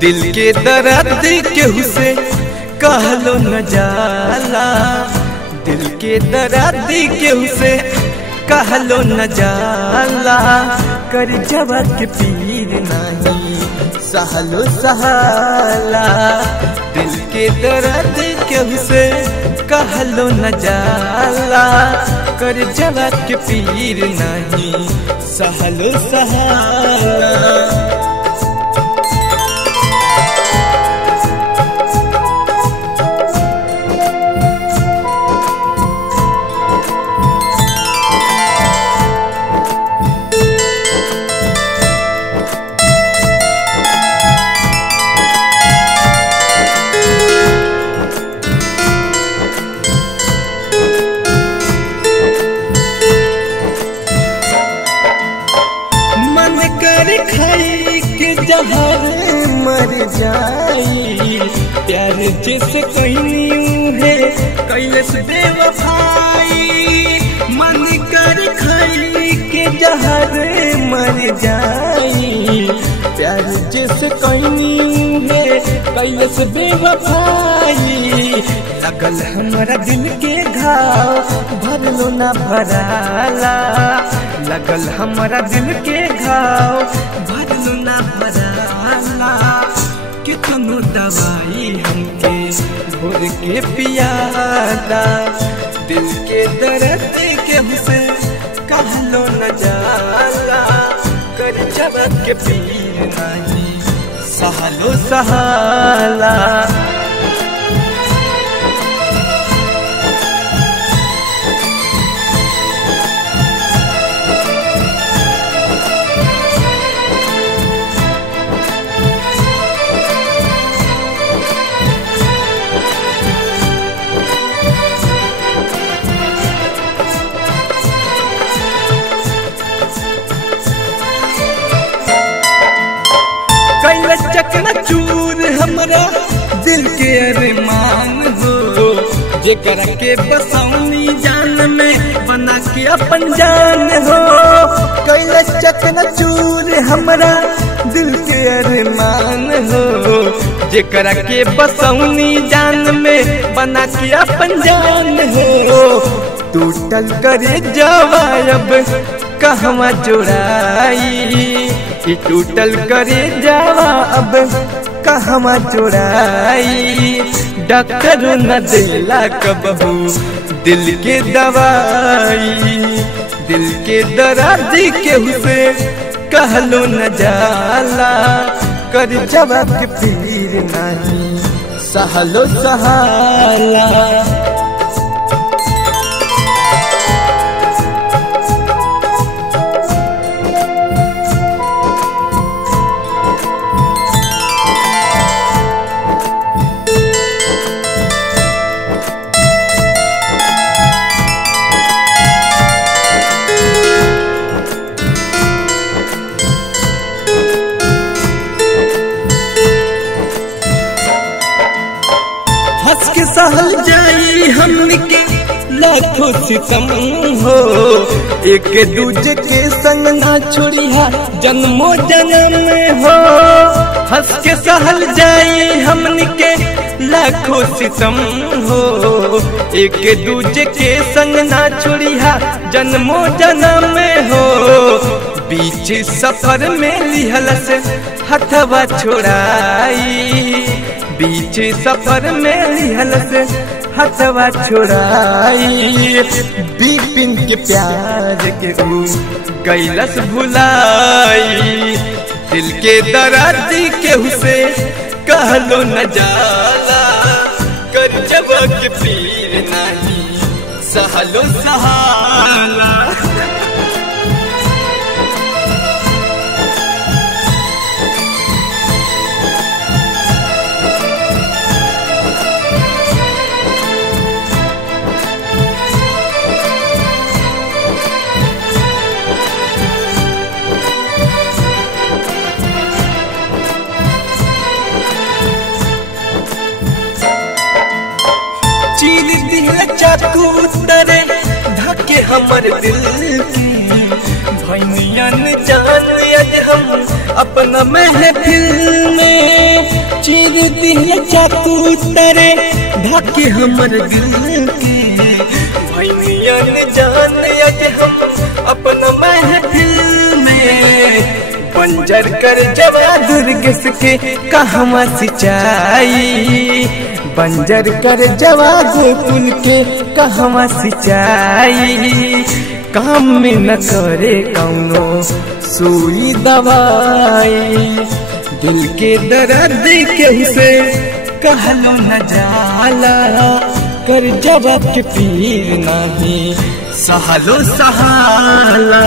दिल के दर्द केहू से कहलो न जाला, दिल के दर्द केहू से कहलो न जाला। कर जवा के पीर नहीं सहलो सहाला, दिल के दर्द केहू से कहलो न जाला। कर जवा के पीर नहीं सहलो सहाला। खाई के जहर मर जाई, प्यार जिसे कहनी है कैलस बेवफाई। मन कर खाई के जहर मर जाई, प्यार जिसे कहनी है कैलस बेवफाई। लगल हमारा दिल के घाव भरलो ना भराला, लगल हमारा दिल के घाव भरलो ना भराला। कितनो दवाई हमके घोर के पियाला, दिल के दर्द के हमसे कहलो न जाला। कर जवा के पीर नहीं सहलो सहाला। कैलस चकना चूर हमरा दिल के अरमान हो, जेकरा के बसौनी जान में बना के अपन जान हो। कैलस चकना चूर हमरा दिल के अरमान हो, जेकरा के बसौनी जान में बना के अपन जान हो। टूटल करे जवाब कहवा जोड़ाई, टूटल करे जावा अब कहवा जोड़ाई। डॉक्टर न देला कबहू दिल के दवाई, दिल के दर्द केहू से कहलो न जाला। कर जवा के पीर नहीं सहलो सहाला। हंस के सहल जाई हमके लाखों सितम हो, एक दूजे के संग ना छोड़िया जन्मों जन्म हो। हंस के सहल जाई हमके लाखों सितम हो, एक दूजे के संग ना छोड़िया जन्मों जन्म हो। बीच सफर में लिहलस हथवा छोड़ाई, बीच सफर में लिहलस हथवा छोड़ाई। बिपिन के प्यार के कैलस भुलाई, दिल के दर्द केहू से कहलो न जाला। कर जवा के पीर नहीं सहलो सहाला। चाकू तरे धके हमर दिल की भैनियन जान आज हम अपना महफिल में चीर दिल चाकू तरे ढाके हमर दिल के भैनियन जान आज हम अपना महफिल में बंजर कर जवा दुर्गेश के कहवा सिंचाई बंजर कर जवा गोकुल के कहवा सिंचाई काम में न करे कौनो सुई दवाई दिल के दर्द कैसे कहलो न जाला कर जवा के पीर नहीं सहलो सहाला।